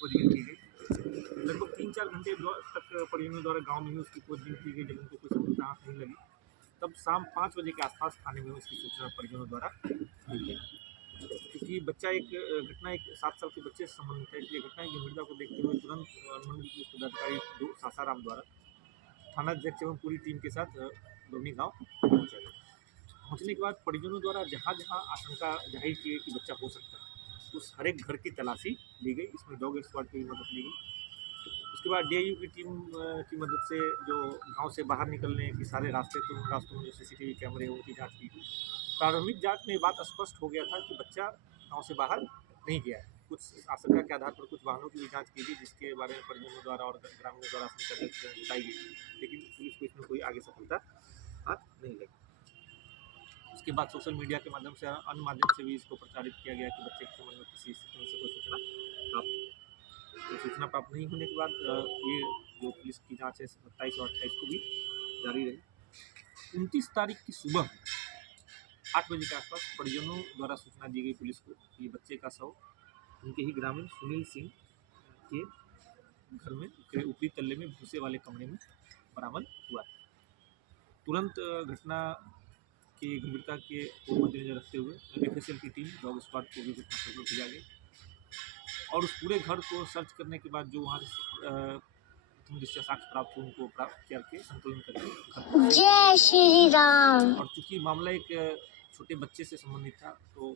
खोजबीन की गई। लगभग 3-4 घंटे तक परिजनों द्वारा गाँव में ही उसकी खोजबीन की गई। जब उनको कोई सफलता हाथ नहीं लगी, तब शाम 5 बजे के आसपास थाने में उसकी सूचना परिजनों द्वारा दी गई। क्योंकि बच्चा घटना एक 7 साल के बच्चे से संबंधित है, इसलिए घटना की गंभीरता को देखते हुए तुरंत अनुमंडल पुलिस पदाधिकारी सासाराम द्वारा थाना अध्यक्ष एवं पूरी टीम के साथ लोनी गाँव पहुँचा गया। पहुँचने के बाद परिजनों द्वारा जहाँ जहाँ आशंका जाहिर की गई कि बच्चा हो सकता है, उस हर एक घर की तलाशी ली गई। इसमें डॉग स्क्वाड की मदद ली गई। उसके बाद डीआईयू की टीम की मदद से जो गांव से बाहर निकलने के सारे रास्ते थे, उन रास्तों में जो सीसीटीवी कैमरे हैं उनकी जांच की गई। प्रारंभिक जांच में ये बात स्पष्ट हो गया था कि बच्चा गांव से बाहर नहीं गया है। कुछ आशंका के आधार पर कुछ वाहनों की भी जांच की गई, जिसके बारे में परिजनों द्वारा और ग्रामीणों द्वारा आशंका जताई गई, लेकिन पुलिस को इसमें कोई आगे सफलता हाथ नहीं लगी। उसके बाद सोशल मीडिया के माध्यम से, अन्य माध्यम से भी इसको प्रचारित किया गया कि बच्चे के संबंध में किसी स्थिति से कोई सूचना प्राप्त नहीं होने के बाद ये जो पुलिस की जांच है 27 और 28 को भी जारी रही। 29 तारीख की सुबह 8 बजे के आसपास परिजनों द्वारा सूचना दी गई पुलिस को कि बच्चे का शव उनके ही ग्रामीण सुनील सिंह के घर में के ऊपरी तल्ले में भूसे वाले कमरे में बरामद हुआ। तुरंत घटना की गंभीरता के मद्देनजर रखते हुए एफएसएल की टीम डॉग स्क्वाड को भी घटनास्थल पर भेजा गया और उस पूरे घर को सर्च करने के बाद जो वहाँ से प्रथम दृष्टया साक्ष्य प्राप्त हुए उनको प्राप्त करके संकलन करके जय श्री राम। और चूंकि मामला एक छोटे बच्चे से संबंधित था, तो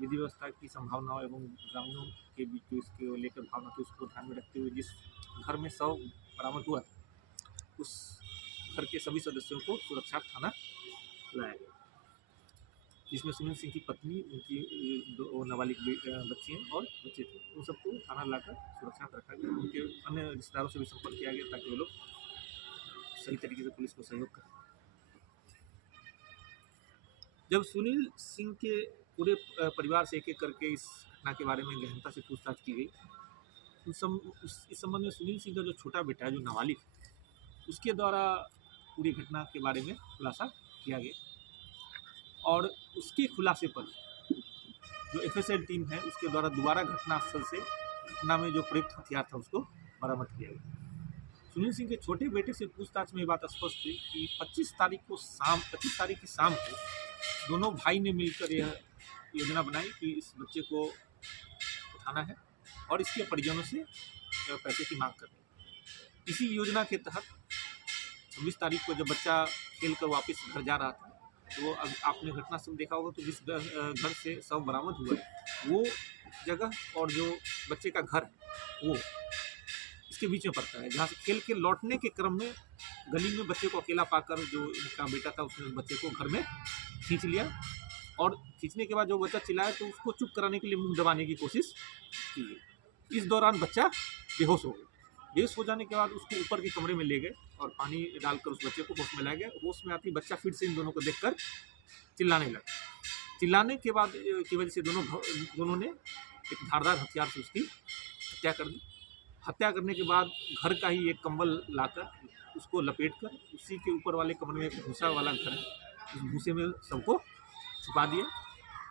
विधि व्यवस्था की संभावनाओं एवं ग्रामीणों के बीच जो इसको लेकर भावना थी, उसको ध्यान में रखते हुए जिस घर में शव बरामद हुआ उस घर के सभी सदस्यों को सुरक्षा थाना लाया गया, जिसमें सुनील सिंह की पत्नी, उनकी 2 नाबालिग बच्चियाँ और बच्चे थे। उन सबको थाना लाकर सुरक्षा रखा गया। उनके अन्य रिश्तेदारों से भी संपर्क किया गया ताकि वो लोग सही तरीके से पुलिस को सहयोग करें। जब सुनील सिंह के पूरे परिवार से एक-एक करके इस घटना के बारे में गहनता से पूछताछ की गई, इस संबंध में सुनील सिंह का जो छोटा बेटा है, जो नाबालिग, उसके द्वारा पूरी घटना के बारे में खुलासा किया गया और उसके खुलासे पर जो एफएसएल टीम है उसके द्वारा दोबारा घटनास्थल से घटना में जो प्रयुक्त हथियार था उसको बरामद किया गया। सुनील सिंह के छोटे बेटे से पूछताछ में बात स्पष्ट हुई कि 25 तारीख की शाम को दोनों भाई ने मिलकर यह योजना बनाई कि इस बच्चे को उठाना है और इसके परिजनों से पैसे की मांग करनी। इसी योजना के तहत 26 तारीख को जब बच्चा खेल कर वापस घर जा रहा था, तो अब आपने घटनास्थल देखा होगा, तो जिस घर से शव बरामद हुआ है वो जगह और जो बच्चे का घर है वो इसके बीच में पड़ता है, जहाँ से खेल के लौटने के क्रम में गली में बच्चे को अकेला पाकर जो इनका बेटा था उसने बच्चे को घर में खींच लिया और खींचने के बाद जो बच्चा चिल्लाया तो उसको चुप कराने के लिए मुंह दबाने की कोशिश की गई। इस दौरान बच्चा बेहोश हो गया। बेहोश हो जाने के बाद उसको ऊपर के कमरे में ले गए और पानी डालकर उस बच्चे को होश में लाया गया। होश में आती बच्चा फिर से इन दोनों को देखकर चिल्लाने लगा। चिल्लाने के बाद की वजह से दोनों ने एक धारदार हथियार से उसकी हत्या कर दी। हत्या करने के बाद घर का ही एक कंबल लाकर उसको लपेटकर उसी के ऊपर वाले कमरे में एक भूसा वाला घर है, उस भूसे में सबको छुपा दिया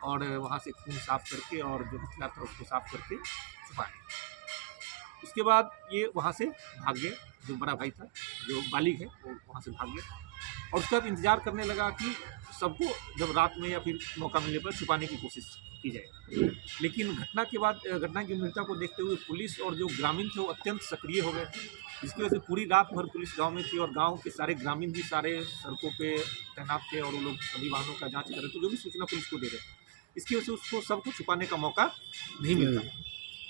और वहाँ से खून साफ करके और जो हथियार था उसको साफ करके छुपा दिया। उसके बाद ये वहाँ से भाग गए। जो बड़ा भाई था, जो बालिग है, वो वहाँ से भाग गया और उसके बाद इंतजार करने लगा कि सबको जब रात में या फिर मौका मिलने पर छुपाने की कोशिश की जाए। लेकिन घटना के बाद घटना की गंभीरता को देखते हुए पुलिस और जो ग्रामीण थे वो अत्यंत सक्रिय हो गए, जिसकी वजह से पूरी रात भर पुलिस गांव में थी और गांव के सारे ग्रामीण भी सारे सड़कों पे तैनात थे और वो लोग सभी वाहनों का जांच कर रहे थे, जो भी सूचना पुलिस को दे रहे थे। इसकी वजह से उसको सबको छुपाने का मौका नहीं मिलता।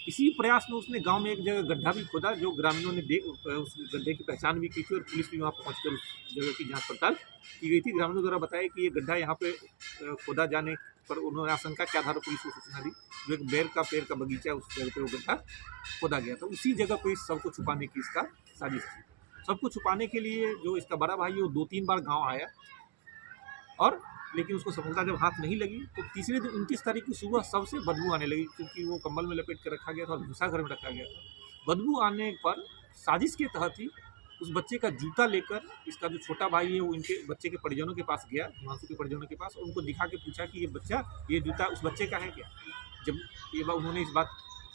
इसी प्रयास में उसने गांव में एक जगह गड्ढा भी खोदा, जो ग्रामीणों ने उस गड्ढे की पहचान भी की थी और पुलिस भी वहां पहुंचकर उस जगह की जांच पड़ताल की गई थी। ग्रामीणों द्वारा बताया कि ये गड्ढा यहाँ पे खोदा जाने पर उन्होंने आशंका के आधार पर पुलिस को सूचना दी, जो एक बेर का पेड़ का बगीचा उस जगह पर वो गड्ढा खोदा गया था। उसी जगह पर इस सबको छुपाने की इसका साजिश थी। सबको छुपाने के लिए जो इसका बड़ा भाई है वो 2-3 बार गाँव आया और लेकिन उसको सफलता जब हाथ नहीं लगी तो तीसरे दिन 29 तारीख की सुबह सबसे बदबू आने लगी, क्योंकि वो कंबल में लपेट कर रखा गया था और भूसा घर में रखा गया था। बदबू आने पर साजिश के तहत ही उस बच्चे का जूता लेकर इसका जो छोटा भाई है वो इनके बच्चे के परिजनों के पास गया, हिमांशु के परिजनों के पास, और उनको दिखा के पूछा कि ये जूता उस बच्चे का है क्या। जब ये उन्होंने इस बात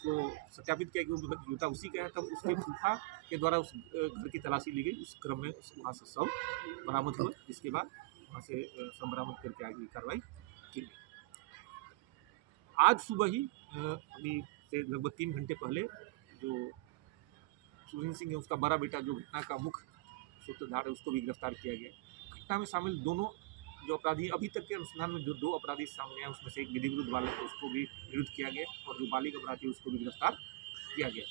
उसको सत्यापित किया कि वो जूता उसी का है। तब उसके फूफा के द्वारा उस घर की तलाशी ली गई। उस क्रम में वहाँ से शव बरामद हुआ, जिसके बाद वहाँ से शव बरामद करके आगे की कार्रवाई की गई। आज सुबह ही अभी से लगभग 3 घंटे पहले जो सुनील सिंह है, उसका बड़ा बेटा जो घटना का मुख्य सूत्रधार है, उसको भी गिरफ्तार किया गया। घटना में शामिल दोनों जो अपराधी, अभी तक के अनुसंधान में जो 2 अपराधी सामने आए, उसमें से एक विधि विरुद्ध बालक है, उसको भी निरुद्ध किया गया, और जो बालिग अपराधी है उसको भी गिरफ्तार किया गया।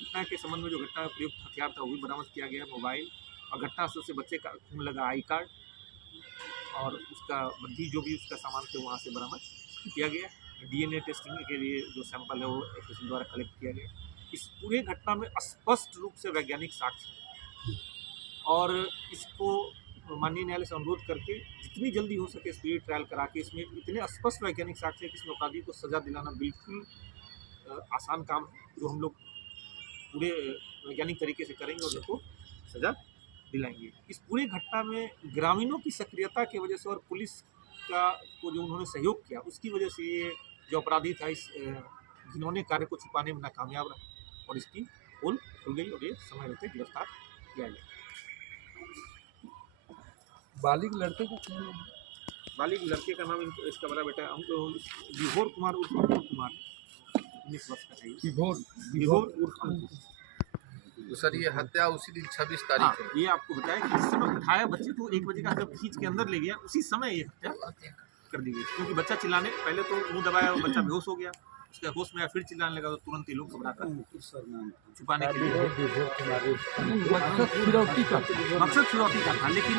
घटना के संबंध में जो घटना में प्रयुक्त हथियार था वो भी बरामद किया गया, मोबाइल, और घटनास्थल से बच्चे का खून लगा आई कार्ड और उसका बद्धी जो भी उसका सामान थे वहाँ से बरामद किया गया। DNA टेस्टिंग के लिए जो सैंपल है वो एफएसएल द्वारा कलेक्ट किया गया। इस पूरे घटना में स्पष्ट रूप से वैज्ञानिक साक्ष्य, और इसको माननीय न्यायालय से अनुरोध करके जितनी जल्दी हो सके स्पीड ट्रायल करा के इसमें इतने स्पष्ट वैज्ञानिक साक्ष्य है कि इसमें अपराधी को सजा दिलाना बिल्कुल आसान काम है, जो हम लोग पूरे वैज्ञानिक तरीके से करेंगे और उनको सजा दिलाएंगे। इस पूरी घटना में ग्रामीणों की सक्रियता की वजह से और पुलिस का को जो उन्होंने सहयोग किया उसकी वजह से ये जो अपराधी था इस घिनौने कार्य को छुपाने में नाकामयाब रहा, और इसकी पोल खुल गई और ये समय रहते गिरफ्तार किया गया। बालिग लड़के को बालिग लड़के का नाम इसका बड़ा बेटा हमको विभोर कुमार उर्फ अंकुर कुमार, 19 वर्ष का है। विभोर उर्फ अंकुर। तो सर ये हत्या उसी दिन 26 तारीख को, ये आपको बताया कि जिस समय उठाया बच्चे को 1 बजे का जब खींच के अंदर ले गया, उसी समय ये हत्या कर दी गई। क्योंकि बच्चा चिल्लाने, पहले तो मुंह दबाया और बच्चा बेहोश हो गया, उसके होश में आया, फिर चिल्लाने लगा, तो तुरंत ये लोग घबराकर छुपाने के लिए मकसद फिरौती का था। लेकिन